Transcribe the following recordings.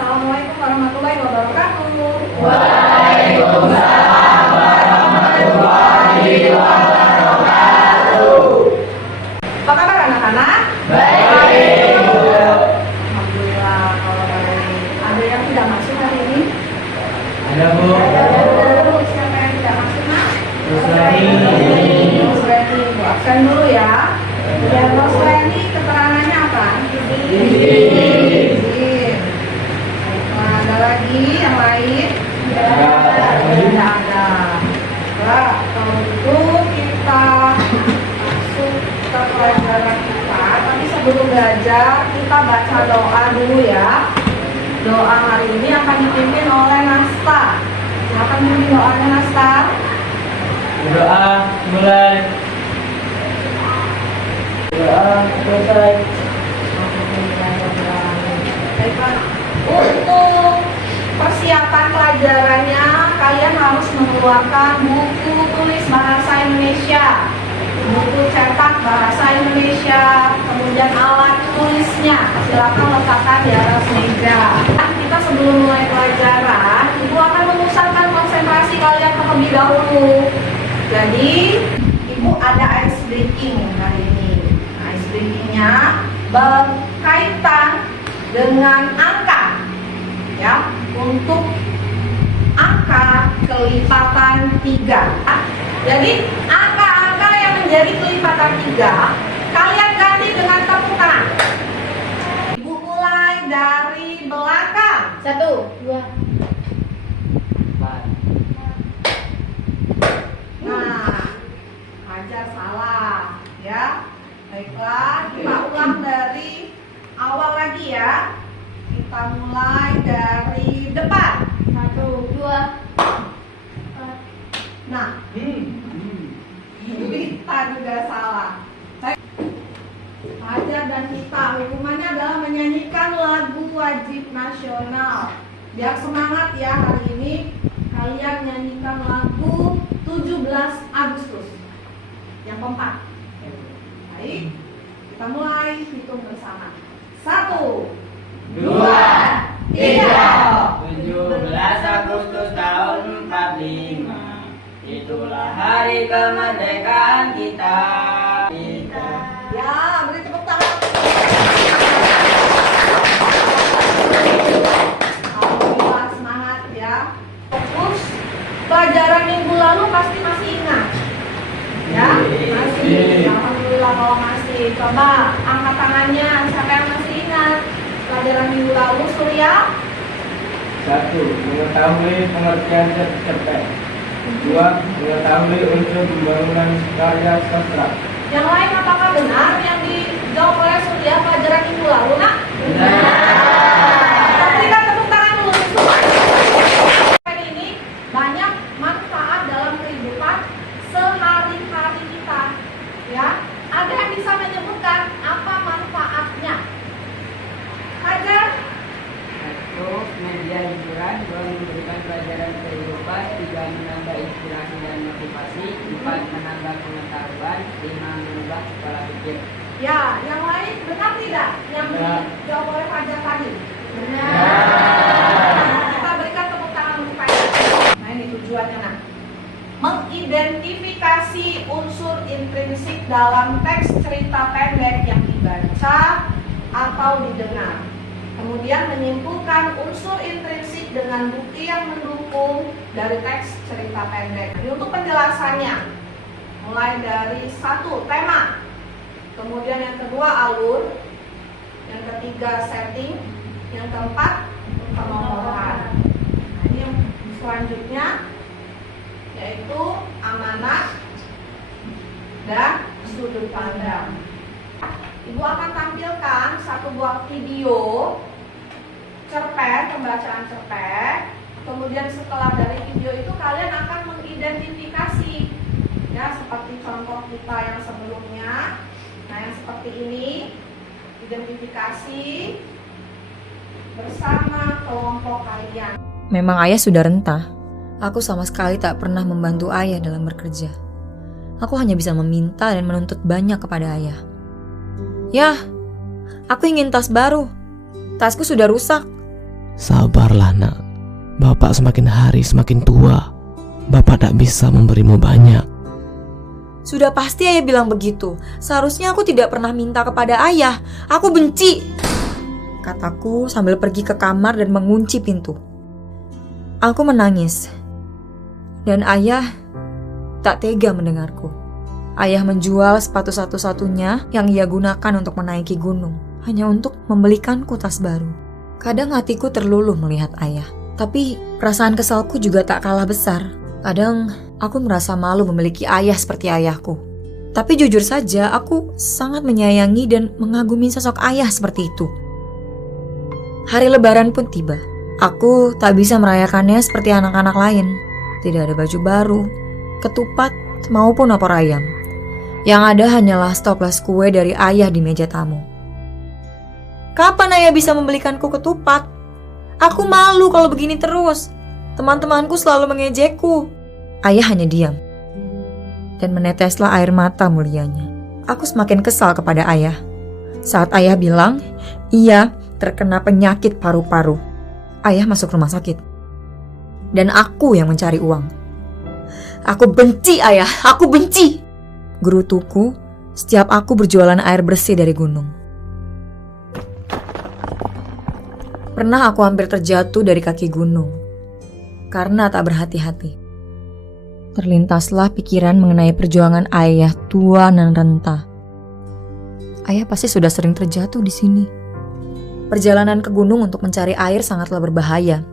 Assalamualaikum warahmatullahi wabarakatuh. Waalaikumsalam warahmatullahi wabarakatuh. Apa kabar anak-anak? Baik. Alhamdulillah kalau baik. Ada yang tidak masuk hari ini? Ada Bu. Ada. Siapa yang tidak masuk, Nak? Roslani. Bu absen dulu ya. Dan Roslani keterangannya apa? Izin. Baiklah, ada lagi yang lain? Tidak ada. Nah, kalau itu kita masuk ke pelajaran kita. Tapi sebelum belajar kita baca doa dulu ya. Doa hari ini akan dipimpin oleh Nasta. Siapa yang mimpin doanya, Nasta? Doa mulai. Doa selesai. Baiklah. Untuk persiapan pelajarannya, kalian harus mengeluarkan buku tulis bahasa Indonesia, buku cetak bahasa Indonesia, kemudian alat tulisnya. Silakan letakkan di atas meja. Kita sebelum mulai pelajaran, Ibu akan memusatkan konsentrasi kalian terlebih dahulu. Jadi, Ibu ada ice breaking hari ini. Ice breakingnya berkaitan dengan angka, ya, untuk angka kelipatan 3. Jadi angka-angka yang menjadi kelipatan 3 kalian ganti dengan tepuk tangan. Ibu mulai dari belakang. 1, 2. Nah, Hajar salah, ya. Baiklah, kita ulang dari awal lagi ya. Kita mulai dari depan. 1, 2. Nah, Kita juga salah. Hajar dan kita hukumannya adalah menyanyikan lagu wajib nasional. Biar semangat ya, hari ini kalian nyanyikan lagu 17 Agustus yang keempat. Baik, kita mulai hitung bersama. 1, 2, 3. 17 Agustus tahun 45. Itulah hari kemerdekaan kita. Ya, beri tepuk tangan. Alhamdulillah, semangat ya. Fokus. Pelajaran minggu lalu pasti masih ingat. Ya, masih. Alhamdulillah kalau masih. Coba angkat tangannya siapa yang masih ingat pelajaran minggu lalu, Surya? 1. Mengetahui pengertian cerpen. 2. Mengetahui unsur pembangunan karya sastra. Yang lain apakah benar yang dijawab oleh Surya pelajaran minggu lalu, Nak? Benar. Berikan tepuk tangan dulu. Ini banyak manfaat dalam kehidupan sehari-hari kita. Ya, ada yang bisa menyebutkan apa manfaatnya? Hajar. 1. Media hiburan. 2. Memberikan pelajaran kehidupan. 3. Menambah inspirasi dan motivasi. 4. Menambah pengetahuan. 5. Mengubah pola pikir. Ya, yang lain benar tidak yang Ya. dijawab oleh Hajar tadi? Benar. Kita berikan tepuk tangan untuk Hajar. Nah, ini tujuannya, Nak. Mengidentifikasi unsur intrinsik dalam teks cerita pendek yang dibaca atau didengar. Kemudian menyimpulkan unsur intrinsik dengan bukti yang mendukung dari teks cerita pendek. Ini untuk penjelasannya. Mulai dari 1, tema. Kemudian yang kedua, alur. Yang ketiga, setting. Yang keempat, penomoran. Nah, ini yang selanjutnya yaitu amanat dan sudut pandang. Ibu akan tampilkan satu buah video cerpen, pembacaan cerpen. Kemudian setelah dari video itu kalian akan mengidentifikasi, ya, seperti contoh kita yang sebelumnya. Nah, yang seperti ini, identifikasi bersama kelompok kalian. Memang ayah sudah rentah. Aku sama sekali tak pernah membantu ayah dalam bekerja. Aku hanya bisa meminta dan menuntut banyak kepada ayah. Yah, aku ingin tas baru. Tasku sudah rusak. Sabarlah nak, bapak semakin hari semakin tua. Bapak tak bisa memberimu banyak. Sudah pasti ayah bilang begitu. Seharusnya aku tidak pernah minta kepada ayah. Aku benci, kataku sambil pergi ke kamar dan mengunci pintu. Aku menangis. Dan ayah tak tega mendengarku. Ayah menjual sepatu satu-satunya yang ia gunakan untuk menaiki gunung, hanya untuk membelikanku tas baru. Kadang hatiku terluluh melihat ayah, tapi perasaan kesalku juga tak kalah besar. Kadang aku merasa malu memiliki ayah seperti ayahku. Tapi jujur saja, aku sangat menyayangi dan mengagumi sosok ayah seperti itu. Hari Lebaran pun tiba. Aku tak bisa merayakannya seperti anak-anak lain. Tidak ada baju baru, ketupat, maupun opor ayam. Yang ada hanyalah stoples kue dari ayah di meja tamu. Kapan ayah bisa membelikanku ketupat? Aku malu kalau begini terus. Teman-temanku selalu mengejekku. Ayah hanya diam. Dan meneteslah air mata mulianya. Aku semakin kesal kepada ayah. Saat ayah bilang, ia terkena penyakit paru-paru. Ayah masuk rumah sakit. Dan aku yang mencari uang. Aku benci ayah, aku benci. Gerutuku setiap aku berjualan air bersih dari gunung. Pernah aku hampir terjatuh dari kaki gunung karena tak berhati-hati. Terlintaslah pikiran mengenai perjuangan ayah tua dan renta. Ayah pasti sudah sering terjatuh di sini. Perjalanan ke gunung untuk mencari air sangatlah berbahaya.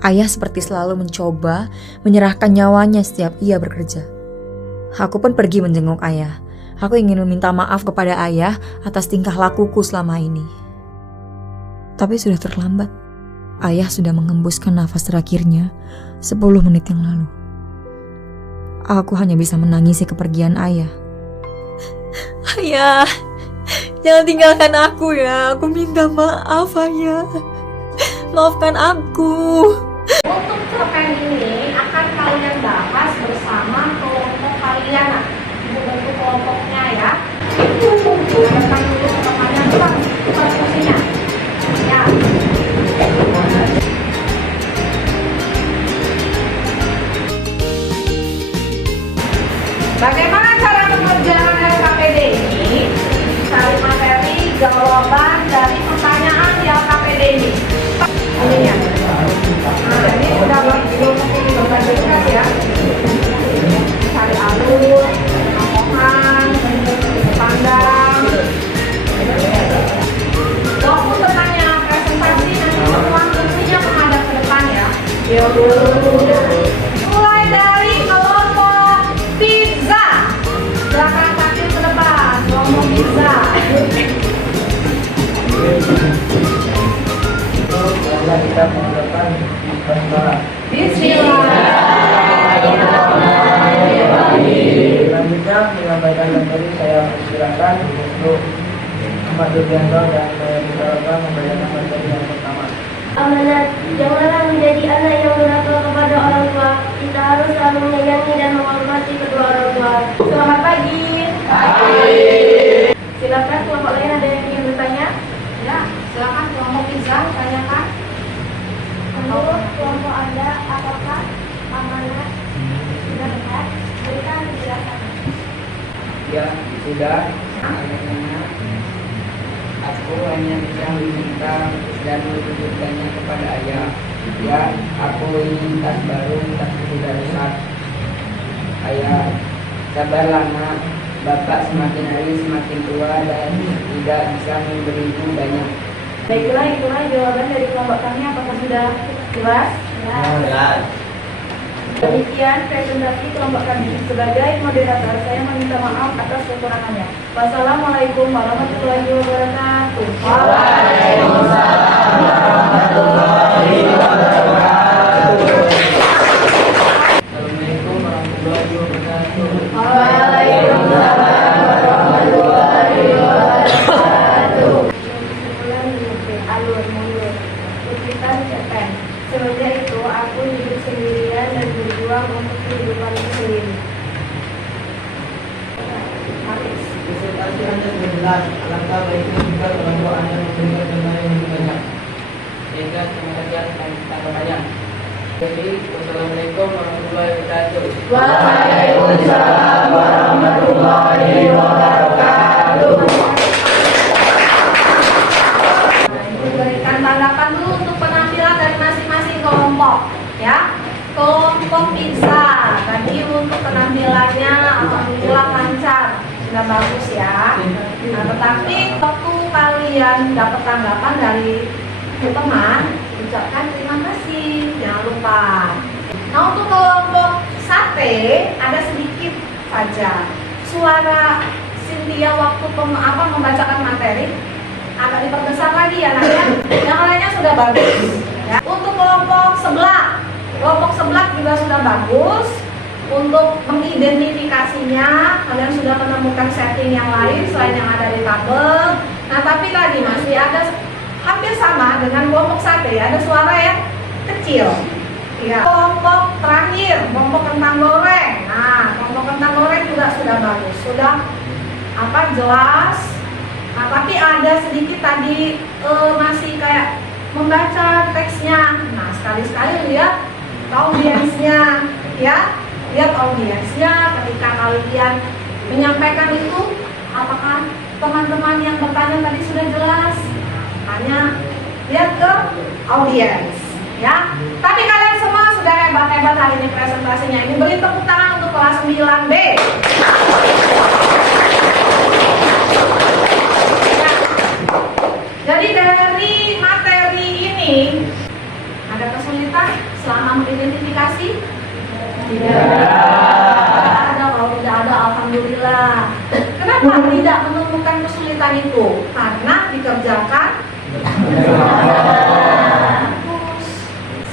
Ayah seperti selalu mencoba menyerahkan nyawanya setiap ia bekerja. Aku pun pergi menjenguk ayah. Aku ingin meminta maaf kepada ayah atas tingkah lakuku selama ini. Tapi sudah terlambat. Ayah sudah mengembuskan nafas terakhirnya 10 menit yang lalu. Aku hanya bisa menangisi kepergian ayah. Ayah, jangan tinggalkan aku ya. Aku minta maaf ayah. Maafkan aku. Untuk cerpen ini akan kalian bahas bersama kelompok kalian. Nah, bentuk kelompoknya ya. Datang dulu ke kalian bang, diskusinya. Ya. Bagaimana cara pengerjaan LKPD ini? Cari materi jawaban dari pertanyaan di LKPD ini. Ininya. Nah, ini udah berbagi ya. Cari alur, omongan, pandang. Waktu pertanyaan presentasi nanti semua fungsinya menghadap ke depan ya. Mulai dari kelompok pizza. Silakan kaki ke depan, kelompok pizza. Mari kita mengucapkan basmalah. Bismillahirrahmanirrahim. Selanjutnya menyampaikan materi saya persilakan untuk Ahmad Dudianto dan saya persilakan membacakan materi yang pertama. Amanat, janganlah menjadi anak yang durhaka kepada orang tua. Kita harus selalu menyayangi dan menghormati kedua orang tua. Selamat pagi. Pagi. Silakan kelompok lain ada yang ingin bertanya? Ya, silakan kelompok pizza tanyakan. Menurut kelompok Anda, apakah amanat sudah benar? Berikan penjelasan. Ya, sudah. Akhirnya aku hanya bisa meminta dan menunjukkannya kepada ayah. Ya, aku ingin tas baru, tas sudah rusak. Ayah, sabarlah nak. Bapak semakin hari semakin tua dan tidak bisa memberiku banyak. Baiklah, itulah jawaban dari kelompok kami. Apakah sudah jelas? Ya. Demikian presentasi kelompok kami. Sebagai moderator, saya meminta maaf atas kekurangannya. Wassalamualaikum warahmatullahi wabarakatuh. Waalaikumsalam warahmatullahi wabarakatuh. Assalamualaikum warahmatullahi wabarakatuh. Waalaikumsalam warahmatullahi wabarakatuh. Kesimpulan menyebut alur mundur. Kutipan cerpen. Semenjak itu aku hidup sendirian dan berjuang untuk kehidupanku sendiri. Disertasi Anda sudah jelas, alangkah baiknya jika kelompok Anda memberikan gambaran yang lebih banyak. Sehingga Wassalamualaikum warahmatullahi wabarakatuh. Waalaikumsalam warahmatullahi wabarakatuh. Berikan tanggapan dulu untuk penampilan dari masing-masing kelompok, ya. Kelompok pizza tadi untuk penampilannya alhamdulillah lancar, sudah bagus ya. Nah, tetapi waktu kalian dapat tanggapan dari teman, ucapkan terima kasih, jangan lupa. Nah, untuk kelompok sate ada sedikit saja suara Cynthia waktu membacakan materi agak diperbesar lagi ya, nah ya. Yang lainnya sudah bagus ya. Untuk kelompok sebelah juga sudah bagus. Untuk mengidentifikasinya kalian sudah menemukan setting yang lain selain yang ada di tabel. Nah, tapi tadi masih ada hampir sama dengan kelompok sate, ada suara yang kecil ya. Kelompok terakhir, kelompok kentang goreng. Nah, kelompok kentang goreng juga sudah bagus, sudah jelas. Nah, tapi ada sedikit tadi masih kayak membaca teksnya. Nah, sekali-sekali lihat audiensnya ya, lihat audiensnya ketika kalian menyampaikan itu, apakah teman-teman yang bertanya tadi sudah jelas? Hanya lihat ke audiens ya. Tapi kalian semua sudah hebat-hebat hari ini presentasinya. Ini beri tepuk tangan untuk kelas 9B. Ya. Jadi dari materi ini ada kesulitan selama mengidentifikasi? Tidak ada. Kalau tidak ada, alhamdulillah. Kenapa tidak menemukan kesulitan itu? Karena dikerjakan.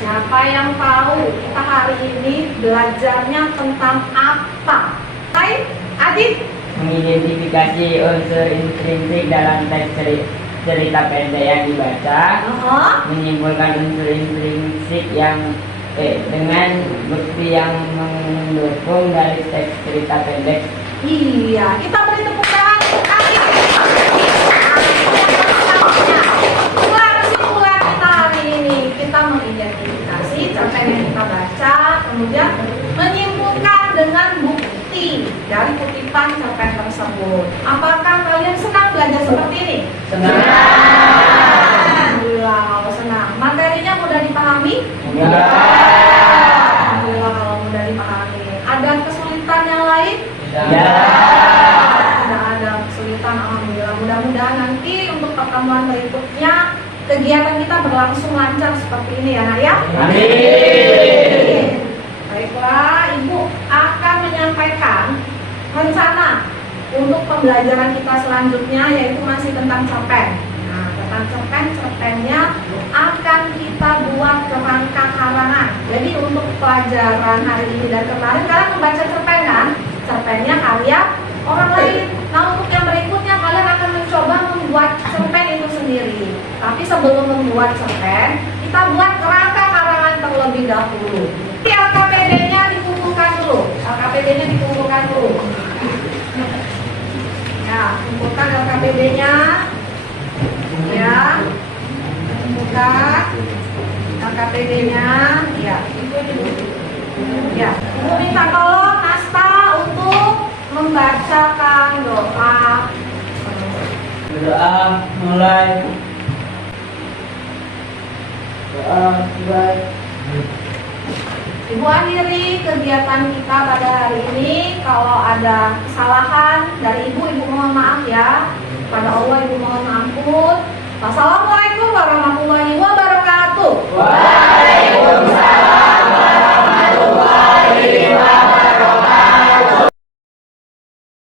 Siapa yang tahu kita hari ini belajarnya tentang apa? Hai, Adit? Mengidentifikasi unsur intrinsik dalam teks cerita pendek yang dibaca, menyimpulkan unsur intrinsik yang dengan bukti yang mendukung dari teks cerita pendek. Iya, kita beri tepuk tangan untuk Adit. Kesimpulan kita hari ini, kita mengidentifikasi cerpen yang kita baca, kemudian menyimpulkan dengan bukti dari kutipan cerpen tersebut. Apakah kalian senang belajar seperti ini? Senang. Alhamdulillah, kalau senang. Materinya mudah dipahami? Ya. Alhamdulillah, kalau mudah dipahami. Ada kesulitan yang lain? Ya. Tidak ada kesulitan, alhamdulillah. Mudah-mudahan nanti untuk pertemuan berikutnya kegiatan kita berlangsung lancar seperti ini ya, Nak ya. Amin. Baiklah, Ibu akan menyampaikan rencana untuk pembelajaran kita selanjutnya, yaitu masih tentang cerpen. Nah, tentang cerpennya akan kita buat kerangka karangan. Jadi untuk pelajaran hari ini dan kemarin kalian membaca cerpen kan? Cerpennya karya orang lain. Nah, untuk yang berikutnya kalian akan mencoba membuat cerpen itu sendiri. Tapi sebelum membuat cerpen, kita buat kerangka karangan terlebih dahulu. LKPD-nya dikumpulkan dulu. LKPD-nya dikumpulkan dulu. Ya, kumpulkan LKPD-nya. Ya, kumpulkan LKPD-nya. Ya, ya. Ibu minta tolong Nasta untuk membacakan doa. Berdoa mulai. Doa mulai. Ibu akhiri kegiatan kita pada hari ini. Kalau ada kesalahan dari Ibu mohon maaf ya. Pada Allah Ibu mohon ampun. Wassalamualaikum warahmatullahi wabarakatuh.